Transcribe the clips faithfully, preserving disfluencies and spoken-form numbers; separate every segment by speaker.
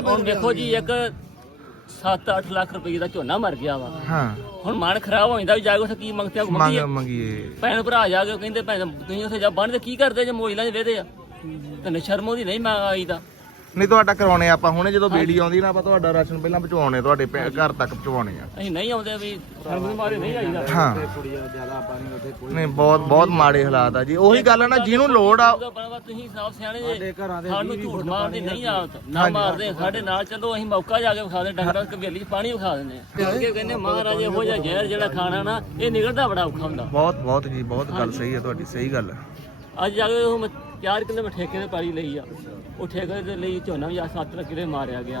Speaker 1: ਹੁਣ ਦੇਖੋ ਜੀ ਇੱਕ ਸੱਤ ਅੱਠ ਲੱਖ ਰੁਪਏ ਦਾ ਝੋਨਾ ਮਰ ਗਿਆ ਵਾ।
Speaker 2: ਹਾਂ
Speaker 1: ਹੁਣ ਮਨ ਖਰਾਬ ਹੋ ਜਾਂਦਾ ਵੀ ਜਾ ਕੇ ਉੱਥੇ ਕੀ ਮੰਗਤੇ
Speaker 2: ਮੰਗ ਮੰਗੀਏ
Speaker 1: ਭੈਣ ਭਰਾ ਜਾ ਕੇ ਕਹਿੰਦੇ ਭੈਣ ਤੁਸੀਂ ਉੱਥੇ ਜਾ ਬੰਨ ਤੇ ਕੀ ਕਰਦੇ ਜੇ ਮੋਇਲਾਂ 'ਚ ਵੇਦੇ ਆ ਤੈਨੂੰ ਸ਼ਰਮ ਉਹਦੀ ਨਹੀਂ ਮੈਂ ਆਈ ਦਾ
Speaker 2: ਨਹੀਂ ਤੁਹਾਡਾ ਕਰਾਉਣੇ ਆਪਾਂ ਹੁਣੇ ਜਦੋਂ ਬੇੜੀ ਆਉਂਦੀ ਨਾ ਆਪਾਂ ਤੁਹਾਡਾ ਰਾਸ਼ਨ ਪਹਿਲਾਂ ਪਹੁੰਚਾਉਣੇ ਤੁਹਾਡੇ ਘਰ ਤੱਕ ਪਹੁੰਚਾਉਣੇ ਆ।
Speaker 1: ਅਸੀਂ ਨਹੀਂ ਆਉਂਦੇ ਵੀ ਸ਼ਰਮ ਦੇ ਮਾਰੇ ਨਹੀਂ ਆਈਦਾ।
Speaker 2: ਹਾਂ ਨਹੀਂ ਬਹੁਤ ਬਹੁਤ ਮਾੜੇ ਹਾਲਾਤ ਆ ਜੀ। ਉਹੀ ਗੱਲ ਆ ਨਾ ਜਿਹਨੂੰ ਲੋੜ ਆ
Speaker 1: ਤੁਸੀਂ ਸਾਫ ਸਿਆਣੇ ਜੇ ਸਾਨੂੰ ਝੂਠ ਮਾਰਦੇ ਨਹੀਂ ਆ ਨਾ ਮਾਰਦੇ ਸਾਡੇ ਨਾਲ ਚਲੋ ਅਸੀਂ ਮੌਕਾ ਜਾ ਕੇ ਵਿਖਾ ਦੇ ਡੰਗਰਾਂ ਕਵੇਲੀ 'ਚ ਪਾਣੀ ਵਿਖਾ ਦਿੰਦੇ ਆ ਅੱਗੇ ਕਹਿੰਦੇ ਮਹਾਰਾਜ ਇਹੋ ਜਿਹਾ ਜ਼ਹਿਰ ਜਿਹੜਾ ਖਾਣਾ ਨਾ ਇਹ ਨਿਕਲਦਾ ਬੜਾ ਔਖਾ ਹੁੰਦਾ।
Speaker 2: ਬਹੁਤ ਬਹੁਤ ਜੀ ਬਹੁਤ ਗੱਲ ਸਹੀ ਹੈ ਤੁਹਾਡੀ ਸਹੀ ਗੱਲ।
Speaker 1: ਅੱਜ ਜਾ ਕੇ ਉਹ ਚਾਰ ਕਿੱਲੇ ਮੈਂ ਠੇਕੇ ਤੇ ਪਾਰੀ ਲਈ ਆ ਉਹ ਠੇਕੇ ਦੇ ਲਈ ਝੋਨਾ ਵੀ ਆ ਸੱਤ ਕਿੱਲੇ ਮਾਰਿਆ ਗਿਆ।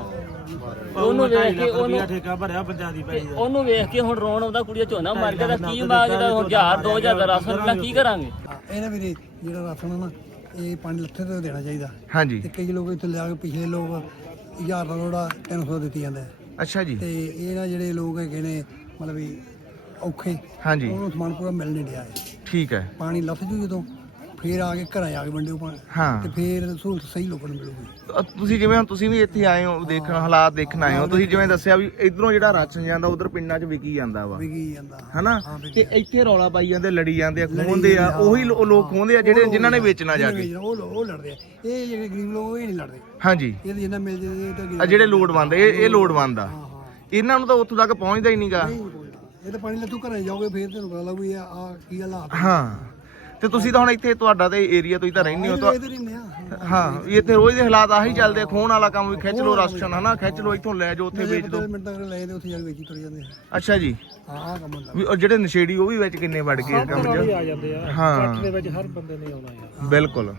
Speaker 1: ਉਹਨੂੰ ਵੇਖ ਕੇ ਉਹਨੂੰ ਠੇਕਾ ਭਰਿਆ ਪੰਜਾਹ ਦੀ ਪੈਲੀ ਦਾ ਉਹਨੂੰ ਵੇਖ ਕੇ ਹੁਣ ਰੋਣ ਆਉਂਦਾ ਕੁੜੀਆ ਝੋਨਾ ਮਰ ਗਿਆ ਤਾਂ ਕੀ ਮਾ ਜਿਹੜਾ ਹੁਣ ਹਜ਼ਾਰ ਦੋ ਹਜ਼ਾਰ ਦਾ ਰਾਸ਼ਨ ਮਿਲਣਾ ਕੀ ਕਰਾਂਗੇ।
Speaker 3: ਇਹ ਨਾ ਵੀਰੇ ਜਿਹੜਾ ਰਾਸ਼ਨ ਆ ਨਾ ਇਹ ਪੰਜ ਲੱਖ ਤੇ ਦੇਣਾ ਚਾਹੀਦਾ।
Speaker 2: ਹਾਂਜੀ
Speaker 3: ਤੇ ਕਈ ਲੋਕ ਇੱਥੇ ਲਿਆ ਕੇ ਪਿਛਲੇ ਲੋਕ ਹਜ਼ਾਰ ਦਾ ਲੋੜਾ ਤਿੰਨ ਸੌ ਦਿੱਤੀ ਜਾਂਦਾ।
Speaker 2: ਅੱਛਾ ਜੀ
Speaker 3: ਤੇ ਇਹ ਨਾ ਜਿਹੜੇ ਲੋਕ ਹੈਗੇ ਨੇ ਮਤਲਬ ਵੀ ਔਖੇ
Speaker 2: ਹਾਂਜੀ
Speaker 3: ਉਹਨੂੰ ਸਮਾਨ ਪੂਰਾ ਮਿਲ ਨਹੀਂ ਰਿਹਾ।
Speaker 2: ਠੀਕ ਹੈ
Speaker 3: ਪਾਣੀ ਲੱਥ ਜੂ ਜਦੋਂ ਫੇਰ ਆ ਕੇ ਘਰਾਂ ਆ ਕੇ ਵੰਡਿਓ ਪਾਣੀ
Speaker 2: ਹਾਂ
Speaker 3: ਤੇ ਫੇਰ ਸਹੂਲਤ ਸਹੀ ਲੋਕਾਂ ਨੂੰ ਮਿਲੂਗੀ।
Speaker 2: ਅ, ਤੁਸੀਂ ਜਿਵੇਂ ਹੁਣ ਤੁਸੀਂ ਵੀ ਇੱਥੇ ਆਏ ਹੋ ਦੇਖਣ ਹਾਲਾਤ ਦੇਖਣ ਆਏ ਹੋ ਤੁਸੀਂ ਜਿਵੇਂ ਦੱਸਿਆ ਵੀ ਇਧਰੋਂ ਜਿਹੜਾ ਰਾਸ਼ਨ ਜਾਂਦਾ ਉਧਰ ਪਿੰਡਾਂ 'ਚ ਵਿਕੀ ਜਾਂਦਾ ਵਾ
Speaker 3: ਵਿਕੀ ਜਾਂਦਾ
Speaker 2: ਹਨਾ ਤੇ ਇੱਥੇ ਰੌਲਾ ਪਾਈ ਜਾਂਦੇ ਲੜੀ ਜਾਂਦੇ ਆ ਖੋਹਦੇ ਆ ਉਹੀ ਲੋ- ਲੋਕ ਖੋਹਦੇ ਆ ਜਿਹੜੇ ਜਿਨ੍ਹਾਂ ਨੇ ਵੇਚਣਾ ਜਾ ਕੇ
Speaker 3: ਉਹ ਲੋ- ਉਹ ਲੜਦੇ ਆ। ਇਹ ਜਿਹੜੇ ਗਰੀਬ ਲੋਕ ਇਹ ਨਹੀਂ ਲੜਦੇ।
Speaker 2: ਹਾਂਜੀ
Speaker 3: ਇਹ ਤਾਂ ਜਿੰਨਾ ਮਿਲ ਜੇ ਤੇ
Speaker 2: ਆ ਜਿਹੜੇ ਲੋੜਵੰਦ ਇਹ ਇਹ ਲੋੜਵੰਦ ਆ
Speaker 3: ਹਾਂ ਹਾਂ
Speaker 2: ਇਹਨਾਂ ਨੂੰ ਤਾਂ ਉੱਥੋਂ ਤੱਕ ਪਹੁੰਚਦਾ ਹੀ ਨਹੀਂਗਾ।
Speaker 3: ਨਹੀਂ ਕੋਈ ਨਾ। ਇਹ ਤਾਂ ਪਾਣੀ ਲੱਥੂ ਘਰੇ ਜਾਓਗੇ ਫੇਰ ਤੁਹਾਨੂੰ ਪਤਾ ਲੱਗੂ ਇਹ ਆ ਕੀ ਹਾਲਾਤ ਆ।
Speaker 2: ਹਾਂ ਤੇ ਤੁਸੀਂ ਤਾਂ ਹੁਣ ਇੱਥੇ ਤੁਹਾਡਾ ਤੇ ਏਰੀਆ ਤੁਸੀਂ ਤਾਂ ਰਹਿੰਦੇ ਹੋ ਤਾਂ
Speaker 3: ਇਹਦੇ ਰਹਿੰਦੇ ਆ।
Speaker 2: ਹਾਂ ਵੀ ਇੱਥੇ ਰੋਜ਼ ਦੇ ਹਾਲਾਤ ਆਹੀ ਚੱਲਦੇ ਆ ਖੋਹਣ ਵਾਲਾ ਕੰਮ ਵੀ ਖਿੱਚ ਲੋ ਰਾਸ਼ਨ ਹਨਾ ਖਿੱਚ ਲੋ ਇੱਥੋਂ ਲੈ ਜਾਓ ਉੱਥੇ ਵੇਚ ਦਿਓ।
Speaker 3: ਮਿੰਟਾਂ ਕਰ ਲੈ ਜਾਂਦੇ ਉੱਥੇ ਜਾ ਕੇ ਵੇਚੀ ਤੁਰ ਜਾਂਦੇ ਆ।
Speaker 2: ਅੱਛਾ ਜੀ
Speaker 3: ਹਾਂ ਆਹ ਕੰਮ ਹੁੰਦਾ।
Speaker 2: ਵੀ ਉਹ ਜਿਹੜੇ ਨਸ਼ੇੜੀ ਉਹ ਵੀ ਵਿੱਚ ਕਿੰਨੇ ਵੜ ਗਏ ਕੰਮ 'ਚ
Speaker 3: ਆ ਜਾਂਦੇ ਆ
Speaker 2: ਹਾਂ
Speaker 3: ਕੱਟ ਦੇ ਵਿੱਚ ਹਰ ਬੰਦੇ ਨੇ ਆਉਣਾ ਯਾਰ।
Speaker 2: ਬਿਲਕੁਲ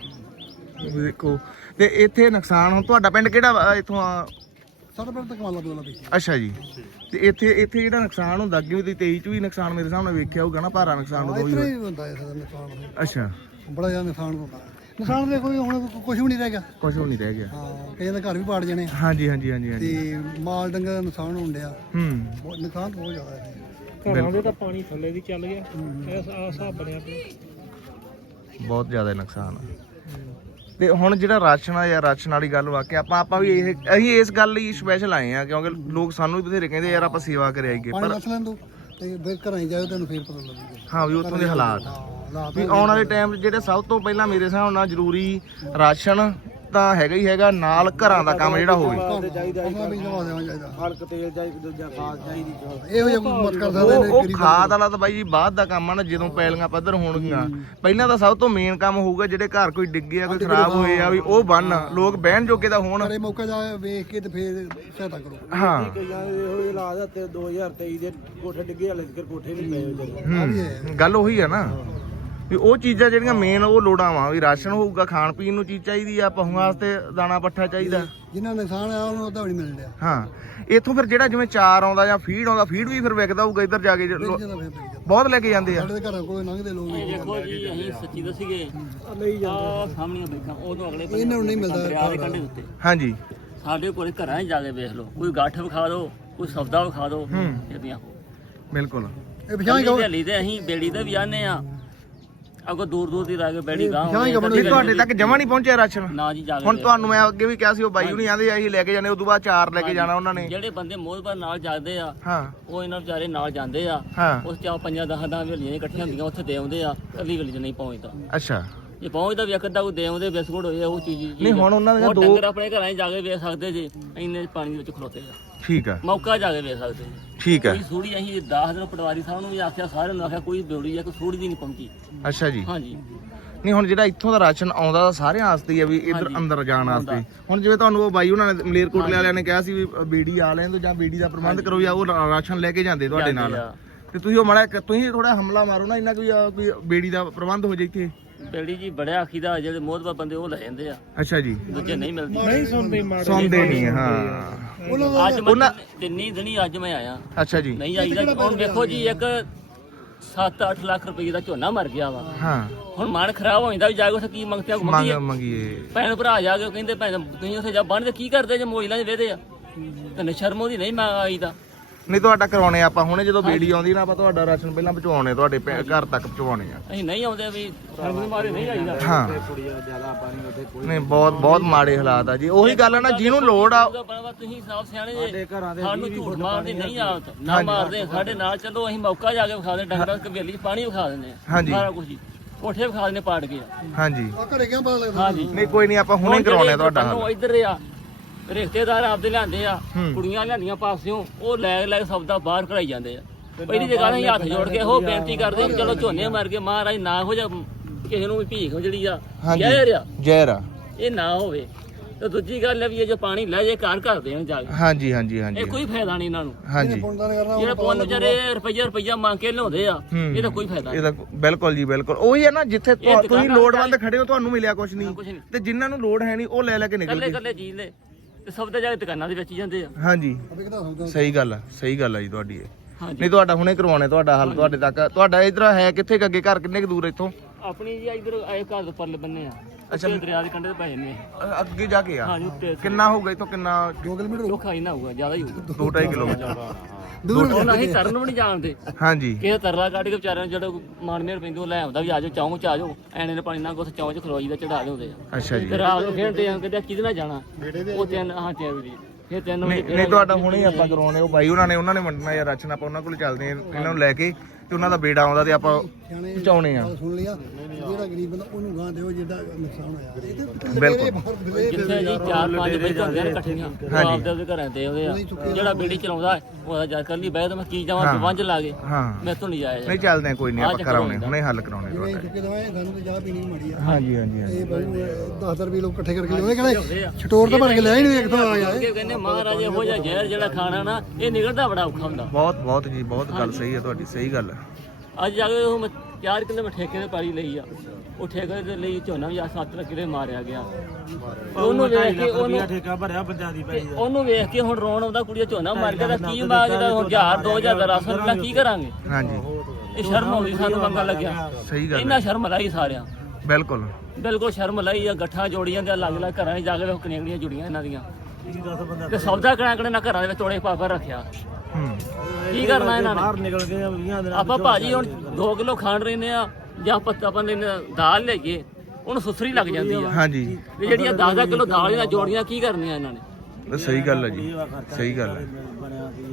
Speaker 2: ਵੀ ਦੇਖੋ ਤੇ ਇੱਥੇ ਨੁਕਸਾਨ ਹੁਣ ਤੁਹਾਡਾ ਪਿੰਡ ਕਿਹੜਾ ਵਾ ਇੱਥੋਂ ਆ?
Speaker 3: ਸਾਡਾ ਪਿੰਡ ਤਕਵਾਲਾ ਦੋਲਾ ਪਈ।
Speaker 2: ਅੱਛਾ ਜੀ ਤੇ ਇੱਥੇ ਇੱਥੇ ਜਿਹੜਾ ਨੁਕਸਾਨ ਹੁੰਦਾ ਅੱਗੇ ਵੀ ਤੇਈ 'ਚ ਵੀ ਨੁਕਸਾਨ ਮੇਰੇ ਹਿਸਾਬ ਨਾਲ ਵੇਖਿਆ ਹੋਊਗਾ ਨਾ ਭਾਰਾ ਨੁਕਸਾਨ ਉਦੋਂ ਵੀ
Speaker 3: ਇਤਨਾ
Speaker 2: ਹੋਇਆ।
Speaker 3: ਹੀ ਹੁੰਦਾ ਹੈ ਸਾਡਾ ਨੁਕਸਾਨ।
Speaker 2: ਅੱਛਾ
Speaker 3: ਬੜਾ ਜ਼ਿਆਦਾ ਨੁਕਸਾਨ ਹੁੰਦਾ। ਨੁਕਸਾਨ ਦੇਖੋ ਜੀ ਹੁਣ ਕੁਝ ਵੀ ਨਹੀਂ ਰਹਿ ਗਿਆ।
Speaker 2: ਕੁਝ ਵੀ ਨਹੀਂ ਰਹਿ ਗਿਆ।
Speaker 3: ਹਾਂ ਕਈਆਂ ਦੇ ਘਰ ਵੀ ਪਾੜ ਜਾਣੇ
Speaker 2: ਹਾਂਜੀ ਹਾਂਜੀ ਹਾਂਜੀ ਹਾਂਜੀ
Speaker 3: ਤੇ ਮਾਲ ਡੰਗਰ ਦਾ ਨੁਕਸਾਨ ਹੋਣ ਡਿਆ।
Speaker 2: ਹੂੰ
Speaker 3: ਬਹੁਤ ਨੁਕਸਾਨ ਬਹੁਤ ਜ਼ਿਆਦਾ ਹੈ।
Speaker 2: ਘਰਾਂ ਦੇ
Speaker 3: ਤਾਂ ਪਾਣੀ ਥੱਲੇ ਦੀ ਚੱਲ ਗਿਆ। ਇਸ ਆ ਹਿਸਾਬ ਬਣਿਆ ਪਿਆ।
Speaker 2: ਬਹੁਤ ਜ਼ਿਆਦਾ ਨੁਕਸਾਨ ਆ। ਤੇ ਹੁਣ ਜਿਹੜਾ ਰਾਸ਼ਨ ਆ ਜਾਂ ਰਾਸ਼ਨ ਵਾਲੀ ਗੱਲ ਵਾਕਿਆ ਆਪਾਂ ਆਪਾਂ ਵੀ ਇਹ ਅਸੀਂ ਇਸ ਗੱਲ ਲਈ ਸਪੈਸ਼ਲ ਆਏ ਆ ਕਿਉਂਕਿ ਲੋਕ ਸਾਨੂੰ ਵੀ ਬਥੇਰੇ ਕਹਿੰਦੇ ਯਾਰ ਆਪਾਂ ਸੇਵਾ ਕਰ ਆਈਏ
Speaker 3: ਪਾਣੀ
Speaker 2: ਪਰ
Speaker 3: ਲੱਥ ਲੈਣ ਦੋ ਤੇ ਫਿਰ ਘਰਾਂ ਜਾਓ ਤੁਹਾਨੂੰ ਫੇਰ ਪਤਾ ਲੱਗੂਗਾ।
Speaker 2: ਹਾਂ ਵੀ ਉੱਥੋਂ ਦੇ ਹਾਲਾਤ
Speaker 3: ਹਾਲਾਤ
Speaker 2: ਵੀ ਆਉਣ ਵਾਲੇ ਟਾਈਮ 'ਚ ਜਿਹੜੇ ਸਭ ਤੋਂ ਪਹਿਲਾਂ ਮੇਰੇ ਹਿਸਾਬ ਨਾਲ ਜ਼ਰੂਰੀ ਰਾਸ਼ਨ ਤਾਂ ਹੈਗਾ ਹੀ ਹੈਗਾ ਨਾਲ ਘਰਾਂ ਦਾ ਕੰਮ ਜਿਹੜਾ ਹੋਵੇ
Speaker 3: ਹਲਕ ਤੇਲ ਚਾਹੀਦਾ ਦੂਜਾ ਖਾਦ ਚਾਹੀਦੀ ਇਹੋ ਜਿਹਾ ਕੋਈ ਮਤ ਕਰ ਸਕਦੇ
Speaker 2: ਉਹ
Speaker 3: ਨੇ
Speaker 2: ਉਹ
Speaker 3: ਗਰੀਬ
Speaker 2: ਖਾਦ ਵਾਲਾ ਤਾਂ ਬਾਈ ਜੀ ਬਾਅਦ ਦਾ ਕੰਮ ਆ ਨਾ ਜਦੋਂ ਪੈਲੀਆਂ ਪੱਧਰ ਹੋਣਗੀਆਂ ਪਹਿਲਾਂ ਤਾਂ ਸਭ ਤੋਂ ਮੇਨ ਕੰਮ ਹੋਊਗਾ ਜਿਹੜੇ ਘਰ ਕੋਈ ਡਿੱਗੇ ਆ ਕੋਈ ਖਰਾਬ ਹੋਏ ਆ ਵੀ ਉਹ ਬੰਨ ਲੋਕ ਬਹਿਣ ਜੋਗੇ ਤਾਂ ਹੋਣ
Speaker 3: ਘਰੇ ਮੌਕਾ ਜਾ ਵੇਖ ਕੇ ਤੇ ਫੇਰ ਸਹਾਇਤਾ ਕਰੋ।
Speaker 2: ਹਾਂ
Speaker 3: ਕਈਆਂ ਦੇ ਇਹੋ ਜਿਹੇ ਹਾਲਾਤ ਤੇ ਦੋ ਹਜ਼ਾਰ ਤੇਈ ਦੇ ਕੋਠੇ ਡਿੱਗੇ ਹਲੇ ਤੱਕ ਕੋਠੇ ਨਹੀਂ ਪਏ ਵਿਚਾਰੇ।
Speaker 2: ਹੂੰ, ਗੱਲ ਉਹੀ ਆ ਨਾ ਵੀ ਉਹ ਚੀਜ਼ਾਂ ਜਿਹੜੀਆਂ ਮੇਨ ਉਹ ਲੋੜਾਂ ਵਾ ਵੀ ਰਾਸ਼ਨ ਹੋਊਗਾ ਖਾਣ ਪੀਣ ਨੂੰ ਚੀਜ਼ ਚਾਹੀਦੀ ਆ ਪਸ਼ੂਆਂ ਵਾਸਤੇ ਦਾਣਾ ਪੱਠਾ ਚਾਹੀਦਾ
Speaker 3: ਜਿਨ੍ਹਾਂ ਨੂੰ ਨੁਕਸਾਨ ਆ ਉਹਨੂੰ ਤਾਂ ਵੀ ਨਹੀਂ ਮਿਲਣ ਡਿਆ।
Speaker 2: ਹਾਂ ਇੱਥੋਂ ਫਿਰ ਜਿਹੜਾ ਜਿਵੇਂ ਚਾਰ ਆਉਂਦਾ ਜਾਂ ਫੀਡ ਆਉਂਦਾ ਫੀਡ ਵੀ ਫਿਰ ਵਿਕਦਾ ਹੋਊਗਾ ਇੱਧਰ ਜਾ ਕੇ ਜੇ ਲੋ-
Speaker 3: ਜਿਹਨਾਂ ਫੇਰ ਪਈ
Speaker 2: ਬਹੁਤ ਲੈ ਕੇ ਜਾਂਦੇ ਆ।
Speaker 3: ਸਾਡੇ ਦੇ ਘਰਾਂ ਕੋਈ ਲੰਘਦੇ ਲੋਕ ਵੀ
Speaker 1: ਦੇਖੋ ਜੀ ਅਸੀਂ ਸੱਚੀ ਦੱਸੀਏ
Speaker 3: ਲਈ
Speaker 1: ਆ ਸਾਹਮਣੇ ਬੈਠਾ ਉਦੋਂ ਅਗਲੇ
Speaker 3: ਇਹਨਾਂ ਨੂੰ ਨਹੀਂ ਮਿਲਦਾ
Speaker 1: ਦਰਿਆ ਦੇ ਕੰਢੇ ਉੱਤੇ
Speaker 2: ਹਾਂਜੀ
Speaker 1: ਸਾਡੇ ਕੋਲ ਘਰਾਂ 'ਚ ਜਾ ਕੇ ਵੇਖ ਲਓ ਕੋਈ ਗੱਠ ਵਿਖਾ ਦਿਓ ਕੋਈ ਸੌਦਾ ਵਿਖਾ ਦਿਓ
Speaker 2: ਹੂੰ।
Speaker 1: ਇਹਦੀਆਂ
Speaker 2: ਬਿਲਕੁਲ
Speaker 3: ਇਹ ਪਛਾਣ ਗਏ
Speaker 1: ਹਲੀ ਤੇ ਅਸੀਂ ਬੇੜੀ ਤੇ ਵੀ ਆਨੇ ਆ ਅੱਗੋਂ ਦੂਰ ਦੂਰ ਦੀ ਲਾ ਕੇ ਬੈੜੀ ਗਾਂ
Speaker 3: ਪਛਾਣ ਗਏ
Speaker 2: ਵੀ ਤੁਹਾਡੇ ਤੱਕ ਜਮਾ ਨਹੀਂ ਪਹੁੰਚਿਆ ਰਾਸ਼ਨ
Speaker 1: ਨਾ ਜੀ ਜਾ ਕੇ
Speaker 2: ਹੁਣ ਤੁਹਾਨੂੰ ਮੈਂ ਅੱਗੇ ਵੀ ਕਿਹਾ ਸੀ ਉਹ ਬਾਈ ਹੁਣੀ ਆਂਦੇ ਅਸੀਂ ਲੈ ਕੇ ਜਾਣੇ ਉਦੋਂ ਬਾਅਦ ਚਾਰ ਲੈ ਕੇ ਜਾਣਾ ਉਹਨਾਂ ਨੇ
Speaker 1: ਜਿਹੜੇ ਬੰਦੇ ਮੋਹਬਤ ਨਾਲ ਜਾਂਦੇ ਆ
Speaker 2: ਹਾਂ
Speaker 1: ਉਹ ਇਹਨਾਂ ਵਿਚਾਰੇ ਨਾਲ ਜਾਂਦੇ ਆ
Speaker 2: ਹਾਂ
Speaker 1: ਉਸ ਚਾਹ ਪੰਜਾਂ ਦਸਾਂ ਦਾ ਹਵੇਲੀਆਂ ਇਕੱਠੀਆਂ ਹੁੰਦੀਆਂ ਉੱਥੇ ਦੇ ਆਉਂਦੇ ਆ ਅਗਲੀ ਵੇਲੇ 'ਚ ਨਹੀਂ ਪਹੁੰਚਦਾ
Speaker 2: ਅੱਛਾ
Speaker 1: ਜੇ ਪਹੁੰਚਦਾ ਵੀ ਇੱਕ ਅੱਧਾ ਕੋਈ ਦੇ ਆਉਂਦੇ ਬਿਸਕੁਟ ਹੋਏ ਉਹ ਚੀਜ਼
Speaker 2: ਨਹੀਂ ਹੁਣ ਉਹਨਾਂ ਦੀਆਂ
Speaker 1: ਉਹ
Speaker 2: ਦੋ
Speaker 1: ਡੰਗਰ ਆਪਣੇ ਘਰਾਂ 'ਚ ਜਾ ਕੇ ਵੇਖ ਸਕਦੇ ਜੇ ਇੰਨੇ ਪਾਣੀ ਦੇ ਵਿੱਚ ਖਲੋਤੇ ਆ
Speaker 2: ਠੀਕ ਆ
Speaker 1: ਮੌਕਾ ਜਾ ਕੇ ਵੇਖ ਸਕਦੇ ਜੀ
Speaker 2: ਠੀਕ ਆ
Speaker 1: ਕੋਈ ਸੂੜੀ ਅਸੀਂ ਦਸ ਦਿਨ ਪਟਵਾਰੀ ਸਾਹਿਬ ਨੂੰ ਵੀ ਆਖਿਆ ਸਾਰਿਆਂ ਨੂੰ ਆਖਿਆ ਕੋਈ ਬਿਉੜੀ ਆ ਕੋਈ ਸੂੜੀ ਦੀ ਨਹੀਂ ਪਹੁੰਚੀ
Speaker 2: ਅੱਛਾ ਜੀ
Speaker 1: ਹਾਂਜੀ
Speaker 2: ਨਹੀਂ ਹੁਣ ਜਿਹੜਾ ਇੱਥੋਂ ਦਾ ਰਾਸ਼ਨ ਆਉਂਦਾ ਤਾਂ ਸਾਰਿਆਂ ਵਾਸਤੇ ਹੀ ਆ ਵੀ ਇੱਧਰ
Speaker 1: ਹਾਂਜੀ।
Speaker 2: ਅੰਦਰ ਜਾਣ ਵਾਸਤੇ ਹੁਣ ਜਿਵੇਂ ਤੁਹਾਨੂੰ ਉਹ ਬਾਈ ਉਹਨਾਂ ਨੇ ਮਲੇਰਕੋਟਲੇ ਵਾਲਿਆਂ ਨੇ ਕਿਹਾ ਸੀ ਵੀ ਬੇੜੀ ਆ ਲੈਣ ਤੋਂ ਜਾਂ ਬੇੜੀ ਦਾ ਪ੍ਰਬੰਧ ਕਰੋ ਜਾਂ ਉਹ ਰਾਸ਼ਨ ਲੈ ਕੇ ਜਾਂਦੇ ਤੁਹਾਡੇ ਨਾਲ
Speaker 1: ਜਾਂਦੇ ਆ।
Speaker 2: ਤੇ ਤੁਸੀਂ ਉਹ ਮਾੜਾ ਤੁਸੀਂ ਥੋੜਾ ਹਮਲਾ ਮਾਰੋ ਨਾ ਇਹਨਾਂ ਕੋਈ ਆ ਕੋਈ ਬੇੜੀ ਦਾ ਪ੍ਰਬੰਧ ਹੋ ਜਾਏ ਇੱਥੇ
Speaker 1: ਬੇੜੀ ਜੀ ਬੜਿਆ ਆਖੀਦਾ ਜਿਹੜੇ ਮੋਹਤਬਰ ਬੰਦੇ ਉਹ ਲੈ ਜਾਂਦੇ ਆ
Speaker 2: ਅੱਛਾ ਜੀ
Speaker 1: ਦੂਜੇ ਨਹੀਂ ਮਿਲਦੀ
Speaker 3: ਨਹੀਂ ਸੁਣਦੇ ਮਾੜੇ
Speaker 2: ਸੁਣਦੇ ਨਹੀਂ ਹਾਂ
Speaker 1: ਅੱਜ ਮੈਂ ਤਿੰਨੀ ਦਿਨੀ ਅੱਜ ਮੈਂ ਆਇਆ
Speaker 2: ਅੱਛਾ ਜੀ
Speaker 1: ਨਹੀਂ ਆਈਦਾ ਹੁਣ ਦੇਖੋ ਜੀ ਇੱਕ ਸੱਤ ਅੱਠ ਲੱਖ ਰੁਪਏ ਦਾ ਝੋਨਾ ਮਰ ਗਿਆ ਵਾ
Speaker 2: ਹਾਂ
Speaker 1: ਹੁਣ ਮਨ ਖਰਾਬ ਹੋ ਜਾਂਦਾ ਵੀ ਜਾ ਕੇ ਉੱਥੇ ਕੀ ਮੰਗਤੇ
Speaker 2: ਮੰਗ
Speaker 1: ਮੰਗੀਏ
Speaker 2: ਮੰਗੀਏ
Speaker 1: ਭੈਣ ਭਰਾ ਜਾ ਕੇ ਕਹਿੰਦੇ ਭੈਣ ਤੁਸੀਂ ਉੱਥੇ ਜਾ ਬੰਨ ਤੇ ਕੀ ਕਰਦੇ ਜੇ ਮੋਇਲਾਂ 'ਚ ਵੇਦੇ ਆ ਤੈਨੂੰ ਸ਼ਰਮ ਉਹਦੀ ਨਹੀਂ ਮੈਂ ਆਈ ਦਾ
Speaker 2: ਨਹੀਂ ਤੁਹਾਡਾ ਕਰਾਉਣੇ ਆਪਾਂ ਹੁਣੇ ਜਦੋਂ ਬੇੜੀ ਆਉਂਦੀ ਨਾ ਆਪਾਂ ਤੁਹਾਡਾ ਰਾਸ਼ਨ ਪਹਿਲਾਂ ਪਹੁੰਚਾਉਣੇ ਤੁਹਾਡੇ ਪੈ- ਘਰ ਤੱਕ ਪਹੁੰਚਾਉਣੇ ਆ।
Speaker 1: ਅਸੀਂ ਨਹੀਂ ਆਉਂਦੇ ਵੀ ਸਰਦ ਮਾਰੇ ਨਹੀਂ ਆਈਦਾ।
Speaker 2: ਹਾਂ
Speaker 3: ਜ਼ਿਆਦਾ ਪਾਣੀ ਉੱਥੇ ਕੋਈ
Speaker 2: ਨਹੀਂ ਬਹੁਤ ਬਹੁਤ ਮਾੜੇ ਹਾਲਾਤ ਆ ਜੀ। ਉਹੀ ਗੱਲ ਆ ਨਾ ਜਿਹਨੂੰ ਲੋੜ ਆ
Speaker 1: ਤੁਸੀਂ ਸਾਫ ਸਿਆਣੇ
Speaker 3: ਸਾਡੇ
Speaker 1: ਜੇ
Speaker 3: ਘਰਾਂ ਦੇ
Speaker 1: ਸਾਨੂੰ ਝੂਠ ਮਾਰਦੇ ਨਹੀਂ ਆਦਤ ਨਾ ਮਾਰਦੇ ਸਾਡੇ ਨਾਲ ਚੱਲੋ ਅਸੀਂ ਮੌਕਾ ਜਾ ਕੇ ਵਿਖਾ ਦੇ ਡੰਗਰਾਂ ਕਵੇਲੀ 'ਚ ਪਾਣੀ ਵਿਖਾ ਦਿੰਦੇ ਆ
Speaker 2: ਹਾਂਜੀ
Speaker 1: ਸਾਰਾ ਕੁਝ ਹੀ ਕੋਠੇ ਵਿਖਾ ਦਿੰਦੇ ਪਾੜ ਕੇ
Speaker 2: ਹਾਂਜੀ
Speaker 3: ਘਰੇ ਕਿਉਂ ਪਤਾ ਲੱਗਦਾ?
Speaker 1: ਹਾਂਜੀ
Speaker 2: ਨਹੀਂ ਕੋਈ ਨਹੀਂ ਆਪਾਂ ਹੁਣੇ ਕਰਾਉਣੇ ਆ ਤੁਹਾਡਾ ਹੱਲ।
Speaker 1: ਉਹ ਇੱਧਰ ਆ ਰਿਸ਼ਤੇਦਾਰ ਆਪਦੇ ਲਿਆਂਦੇ ਆ
Speaker 2: ਹੂੰ।
Speaker 1: ਕੁੜੀਆਂ ਲਿਆਂਦੀਆਂ ਪਾਸਿਓਂ ਉਹ ਲੈ ਲੈ ਸਬਦਾ ਬਾਹਰ ਕਢਾਈ ਜਾਂਦੇ ਆ। ਪਹਿਲੀ ਜਗ੍ਹਾ ਅਸੀਂ ਹੱਥ ਜੋੜ ਕੇ ਉਹ ਬੇਨਤੀ ਕਰਦੇ ਵੀ ਚਲੋ ਝੋਨੇ ਮਰ ਗਏ ਮਹਾਰਾਜ ਨਾ ਹੋ ਜਾ ਕਿਸੇ ਨੂੰ ਵੀ ਭੀਖ ਜਿਹੜੀ ਆ
Speaker 2: ਹਾਂਜੀ
Speaker 1: ਜ਼ਹਿਰ ਆ
Speaker 2: ਜ਼ਹਿਰ ਆ
Speaker 1: ਇਹ ਨਾ ਹੋਵੇ। ਤੇ ਦੂਜੀ ਗੱਲ ਹੈ ਵੀ ਇਹ ਜੋ ਪਾਣੀ ਲੈ ਜੇ ਘਰ ਘਰ ਦੇਣ ਜਾ ਕੇ
Speaker 2: ਹਾਂਜੀ ਹਾਂਜੀ ਹਾਂਜੀ
Speaker 1: ਇਹ ਕੋਈ ਫਾਇਦਾ ਨਹੀਂ ਇਹਨਾਂ ਨੂੰ।
Speaker 2: ਹਾਂਜੀ
Speaker 3: ਪੁੰਨਦਾਨ ਕਰਨਾ
Speaker 1: ਜਿਹੜੇ ਪੁੰਨ ਵਿਚਾਰੇ ਰੁਪਈਆ ਰੁਪਈਆ ਮੰਗ ਕੇ ਲਿਆਉਂਦੇ ਆ
Speaker 2: ਹੂੰ।
Speaker 1: ਇਹਦਾ ਕੋਈ ਫਾਇਦਾ ਨਹੀਂ।
Speaker 2: ਇਹਦਾ ਬਿਲਕੁਲ ਜੀ ਬਿਲਕੁਲ ਉਹੀ ਹੈ ਨਾ ਜਿੱਥੇ ਤੁਹਾ-
Speaker 1: ਇਹ
Speaker 2: ਤੁਸੀਂ
Speaker 1: ਦੁਕਾਨਾਂ
Speaker 2: ਲੋੜਵੰਦ ਖੜੇ ਹੋ ਤੁਹਾਨੂੰ ਮਿਲਿਆ ਕੁਝ ਨਹੀਂ
Speaker 1: ਕੁਛ ਨਹੀਂ।
Speaker 2: ਤੇ ਜਿਨ੍ਹਾਂ ਨੂੰ ਲੋੜ ਹੈ ਨਹੀਂ ਉਹ ਲੈ ਲੈ ਕੇ ਨਿਕਲ
Speaker 1: ਕੱਲੇ
Speaker 2: ਗਏ।
Speaker 1: ਕੱਲੇ ਚੀਜ਼ ਲੈ ਤੇ ਸਭ ਦੇ ਜਾ ਕੇ ਦੁਕਾਨਾਂ ਦੇ ਵਿੱਚ ਹੀ ਜਾਂਦੇ ਆ।
Speaker 2: ਹਾਂਜੀ
Speaker 3: ਵਿਕਦਾ ਹੁੰਦਾ।
Speaker 2: ਸਹੀ ਗੱਲ ਆ ਸਹੀ ਗੱਲ ਆ ਜੀ ਤੁਹਾਡੀ ਇਹ।
Speaker 1: ਹਾਂਜੀ
Speaker 2: ਨਹੀਂ ਤੁਹਾਡਾ ਹੁਣੇ ਕਰਵਾਉਣੇ ਤੁਹਾਡਾ ਹੱਲ ਤੁਹਾਡੇ ਤੱਕ ਤੁਹਾਡਾ ਇਧਰ ਹੈ ਕਿੱਥੇ ਕੁ ਅੱਗੇ ਘਰ ਕਿੰਨੇ ਕੁ ਦੂਰ ਇੱਥੋਂ?
Speaker 1: ਆਪਣੀ ਜੀ ਇਧਰ ਆਏ ਘਰ ਦੇ ਪਰਲੇ ਬੰਨੇ ਆ
Speaker 2: ਅੱਛਾ।
Speaker 1: ਅੱਛਾ ਦਰਿਆ ਦੇ ਕੰਢੇ ਤੇ ਪੈ ਜਾਂਦੇ ਆ।
Speaker 2: ਅ- ਅੱਗੇ ਜਾ ਕੇ ਆ
Speaker 1: ਹਾਂਜੀ ਉੱਤੇ
Speaker 2: ਕਿੰਨਾ ਹੋਊਗਾ ਇੱਥੋਂ ਕਿੰਨਾ
Speaker 3: ਦੋ ਕਿਲੋਮੀਟਰ
Speaker 1: ਲੋਖਾ ਹੀ ਨਾ ਹੋਊਗਾ ਜ਼ਿਆਦਾ ਹੀ ਹੋਊਗਾ।
Speaker 2: ਦੋ ਢਾਈ ਕਿਲੋਮੀਟਰ
Speaker 3: ਦੂਰ
Speaker 1: ਉਹ ਨਹੀਂ ਤਰਨ ਵੀ ਨਹੀਂ ਜਾਣਦੇ
Speaker 2: ਹਾਂਜੀ
Speaker 1: ਕਿਸੇ ਤਰਲਾ ਕੱਢ ਕੇ ਵਿਚਾਰਿਆਂ ਨੂੰ ਜਦੋਂ ਮਾਨਮੇਰ ਪੈਂਦੇ ਉਹ ਲੈ ਆਉਂਦਾ ਵੀ ਆਜੋ ਚੌਂਕ ਚ ਆਜੋ ਐਣੇ ਨੇ ਪਾਣੀ ਨਾਲ ਕੁਛ ਚੌਂਕ ਚ ਖਲੋਈ ਦਾ ਚੜਾ ਦਿੰਦੇ ਆ।
Speaker 2: ਅੱਛਾ ਜੀ
Speaker 1: ਤੇ ਰਾਤ ਨੂੰ ਖੇਡਦੇ ਆ ਕਿਤੇ ਕਿਹਦੇ ਨਾਲ ਜਾਣਾ ਉਹ ਤਿੰਨ ਹਾਂ ਤਿੰਨ ਵਜੇ ਫਿਰ ਤਿੰਨ
Speaker 2: ਨਹੀਂ
Speaker 1: ਵਜੇ
Speaker 2: ਨਹੀਂ ਤੁਹਾਡਾ ਹੁਣੇ ਆਪਾਂ ਕਰਵਾਉਣੇ ਉਹ ਬਾਈ ਉਹਨਾਂ ਨੇ ਉਹਨਾਂ ਨੇ ਵੰਡਣਾ ਯਾਰ ਰਾਸ਼ਨ ਆਪਾਂ ਉਹਨਾਂ ਕੋਲ ਚੱਲਦੇ ਆ ਇਹਨਾਂ ਨੂੰ ਲੈ ਕੇ ਤੇ ਉਹਨਾਂ ਦਾ ਬੇੜਾ ਆਉਂਦਾ ਤੇ ਆਪਾਂ ਪਹੁੰਚਾਉਣੇ ਆ।
Speaker 3: ਸੁਣ ਲਿਆ ਜਿਹੜਾ ਗਰੀਬ ਬੰਦਾ ਉਹਨੂੰ ਗਾਂ ਦਿਓ ਜਿਹੜਾ ਨੁਕਸਾਨ ਹੋਇਆ। ਇਹ ਤੇ
Speaker 2: ਬਿਲਕੁਲ।
Speaker 1: ਜਿੱਥੇ ਜੀ ਚਾਰ ਪੰਜ ਬੈਠ ਹੁੰਦੇ ਨੇ ਇਕੱਠੀਆਂ ਉਹ ਆਪਦੇ ਉਹਦੇ ਘਰਾਂ ਤੇ ਉਹਦੇ ਆ ਜਿਹੜਾ ਬੀੜੀ ਚਲਾਉਂਦਾ ਉਹਦਾ ਜਾ ਕਰ ਲਈ ਬਹਿ ਤਾਂ ਮੈਂ ਕੀ ਜਾਵਾਂ ਵੰਜ ਲਾ ਕੇ
Speaker 2: ਹਾਂ
Speaker 1: ਮੈਂ ਤੋਂ ਨਹੀਂ ਜਾਇਆ
Speaker 2: ਨਹੀਂ ਚੱਲਦੇ ਆ ਕੋਈ ਨਹੀਂ ਆਪਾਂ ਕਰਾਉਣੇ ਹੁਣੇ ਹੱਲ ਕਰਾਉਣੇ
Speaker 3: ਇਹ
Speaker 2: ਤੁਹਾਡਾ।
Speaker 3: ਚੁੱਕੇ ਦਵਾਏ ਸਾਨੂੰ ਤੇ ਚਾਹ ਪੀਣੀ ਵੀ ਮਾੜੀ ਆ।
Speaker 2: ਹਾਂਜੀ ਹਾਂਜੀ ਹਾਂਜੀ
Speaker 3: ਇਹ ਬਾਈ ਦਸ ਰੁਪਏ ਲੋਕ ਇਕੱਠੇ ਕਰਕੇ ਲਿਆਉਂਦੇ ਕਹਿੰਦੇ ਛਟੋਰ ਤਾਂ ਭਰ ਕੇ ਲਿਆ ਹੀ ਨਹੀਂ ਇੱਕ ਤਾਂ ਆ ਗਿਆ ਇਹ।
Speaker 1: ਅੱਗੇ ਕਹਿੰਦੇ ਮਹਾਰਾਜ ਇਹੋ ਜਿਹਾ ਜ਼ਹਿਰ ਜਿਹੜਾ ਖਾਣਾ ਨਾ ਇਹ ਨਿਕਲਦਾ ਬੜਾ ਔਖਾ ਹੁੰਦਾ।
Speaker 2: ਬਹੁਤ ਬਹੁਤ ਜੀ ਬਹੁਤ ਗੱਲ ਸਹੀ ਹੈ ਤੁਹਾਡੀ ਸਹੀ ਗੱਲ ਹੈ।
Speaker 1: ਅੱਜ ਜਾ ਕੇ ਉਹ ਮੈਂ ਚਾਰ ਕਿੱਲੇ ਮੈਂ ਠੇਕੇ ਤੇ ਪਾਰੀ ਲਈ ਆ ਉਹ ਠੇਕੇ ਦੇ ਲਈ ਝੋਨਾ ਵੀ ਆ ਸੱਤ ਕਿੱਲੇ ਮਾਰਿਆ ਗਿਆ। ਉਹਨੂੰ ਵੇਖ ਕੇ ਉਹਨੂੰ
Speaker 3: ਠੇਕਾ ਭਰਿਆ ਪੰਜਾਂ ਦੀ ਪਈ
Speaker 1: ਉਹਨੂੰ ਵੇਖ ਕੇ ਹੁਣ ਰੋਣ ਆਉਂਦਾ ਕੁੜੀਆ ਝੋਨਾ ਮਰ ਗਿਆ ਤਾਂ ਕੀ ਮਾ ਜਿਹੜਾ ਹੁਣ ਹਜ਼ਾਰ ਦੋ ਹਜ਼ਾਰ ਦਾ ਰਾਸ਼ਨ ਮਿਲਣਾ ਕੀ ਕਰਾਂਗੇ।
Speaker 2: ਹਾਂਜੀ
Speaker 1: ਇਹ ਸ਼ਰਮ ਆਉਂਦੀ ਸਾਨੂੰ ਮੰਗਾ ਲੱਗਿਆ
Speaker 2: ਸਹੀ ਗੱਲ
Speaker 1: ਇਹਨਾਂ
Speaker 2: ਹੈ
Speaker 1: ਸ਼ਰਮ ਲਾਈ ਸਾਰਿਆਂ
Speaker 2: ਬਿਲਕੁਲ
Speaker 1: ਬਿਲਕੁਲ ਸ਼ਰਮ ਲਾਈ ਆ। ਗੱਠਾਂ ਜੋੜੀਆਂ ਦੇ ਅਲੱਗ ਅਲੱਗ ਘਰਾਂ 'ਚ ਜਾ ਕੇ ਵੇਖ ਕਨੇਗੜੀਆਂ ਜੁੜੀਆਂ ਇਹਨਾਂ ਦੀਆਂ ਤੇ ਸੌਦਾ ਕਰਾਂ ਕਣੇ ਨਾ ਘਰਾਂ ਦੇ ਵਿੱਚ ਤੋੜੇ ਪਾ ਪਾ ਰੱਖਿਆ।
Speaker 2: ਹੂੰ
Speaker 1: ਕੀ ਕਰਨਾ ਇਹਨਾਂ ਨੇ?
Speaker 3: ਬਾਹਰ ਨਿਕਲ ਗਏ ਵੀਹਾਂ ਦਿਨਾਂ
Speaker 1: ਆਪਾਂ ਭਾਜੀ ਹੁਣ ਦੋ ਕਿਲੋ ਖਾਣ ਰਹਿੰਦੇ ਆ ਜਾਂ ਪੱਤਾ ਆਪਾਂ ਲੈਂਦੇ ਆ, ਦਾਲ ਲਈਏ ਉਹਨੂੰ ਸੁਸਰੀ ਲੱਗ ਜਾਂਦੀ ਆ।
Speaker 2: ਹਾਂਜੀ
Speaker 1: ਤੇ ਜਿਹੜੀਆਂ ਦਸ ਦਸ ਕਿਲੋ ਦਾਲ ਦੀਆਂ ਜੋੜੀਆਂ ਕੀ ਕਰਨੀਆਂ ਇਹਨਾਂ ਨੇ?
Speaker 2: ਸਹੀ ਗੱਲ ਹੈ ਜੀ ਸਹੀ ਗੱਲ ਹੈ।
Speaker 3: ਬਣਿਆ ਕੀ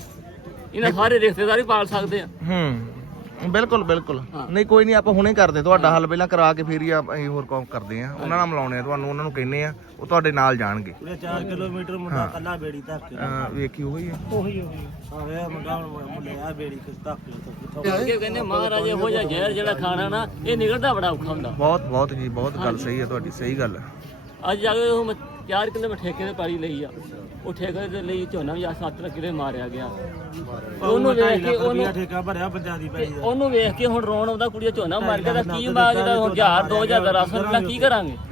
Speaker 1: ਇਹਨਾਂ ਸਾਰੇ ਰਿਸ਼ਤੇਦਾਰ ਹੀ ਪਾਲ ਸਕਦੇ ਆ।
Speaker 2: ਹੂੰ ਬਿਲਕੁਲ ਬਿਲਕੁਲ
Speaker 1: ਹਾਂ।
Speaker 2: ਨਹੀਂ ਕੋਈ ਨਹੀਂ ਆਪਾਂ ਹੁਣੇ ਕਰਦੇ ਤੁਹਾਡਾ ਹੱਲ ਪਹਿਲਾਂ ਕਰਾ ਕੇ ਫੇਰ ਹੀ ਆ- ਅਸੀਂ ਹੋਰ ਕੰਮ ਕਰਦੇ ਆ ਉਹਨਾਂ ਨਾਲ ਮਿਲਾਉਣੇ ਆ ਤੁਹਾਨੂੰ ਉਹਨਾਂ ਨੂੰ ਕਹਿੰਨੇ ਆ ਉਹ ਤੁਹਾਡੇ ਨਾਲ ਜਾਣਗੇ।
Speaker 3: ਪੂਰੇ ਚਾਰ ਕਿਲੋਮੀਟਰ ਮੁੰਡਾ ਕੱਲਾ ਬੇੜੀ ਤੱਕ
Speaker 2: ਅਹ ਵੇਖੀ ਉਹੀ ਹੈ
Speaker 3: ਉਹੀ ਉਹੀ ਆਵੇ ਮੁੰਡਾ ਮੁੰਡੇ ਆ ਬੇੜੀ ਕਿਸ ਤੱਕ ਕਿੱਥੋਂ
Speaker 1: ਅੱਗੇ ਕਹਿੰਦੇ ਮਹਾਰਾਜ ਇਹੋ ਜਿਹਾ ਜ਼ਹਿਰ ਜਿਹੜਾ ਖਾਣਾ ਨਾ ਇਹ ਨਿਕਲਦਾ ਬੜਾ ਔਖਾ ਹੁੰਦਾ।
Speaker 2: ਬਹੁਤ ਬਹੁਤ ਜੀ ਬਹੁਤ ਗੱਲ ਸਹੀ ਹੈ ਤੁਹਾਡੀ ਸਹੀ ਗੱਲ ਹੈ।
Speaker 1: ਅੱਜ ਜਾ ਕੇ ਉਹ ਮੈਂ ਚਾਰ ਕਿੱਲੇ ਮੈਂ ਠੇਕੇ ਤੇ ਪਾਰੀ ਲਈ ਆ ਉਹ ਠੇਕੇ ਦੇ ਲਈ ਝੋਨਾ ਵੀ ਆ ਸੱਤ ਕਿੱਲੇ ਮਾਰਿਆ ਗਿਆ। ਉਹਨੂੰ ਵੇਖ ਕੇ ਉਹਨੂੰ
Speaker 3: ਠੇਕਾ ਭਰਿਆ ਪੰਜਾਂ ਦੀ ਪਈ
Speaker 1: ਉਹਨੂੰ ਵੇਖ ਕੇ ਹੁਣ ਰੋਣ ਆਉਂਦਾ ਕੁੜੀਆ ਝੋਨਾ ਮਰ ਗਿਆ ਤਾਂ ਕੀ ਮਾ ਜਿਹੜਾ ਹੁਣ ਹਜ਼ਾਰ ਦੋ ਹਜ਼ਾਰ ਦਾ ਰਾਸ਼ਨ ਮਿਲਣਾ ਕੀ ਕਰਾਂਗੇ।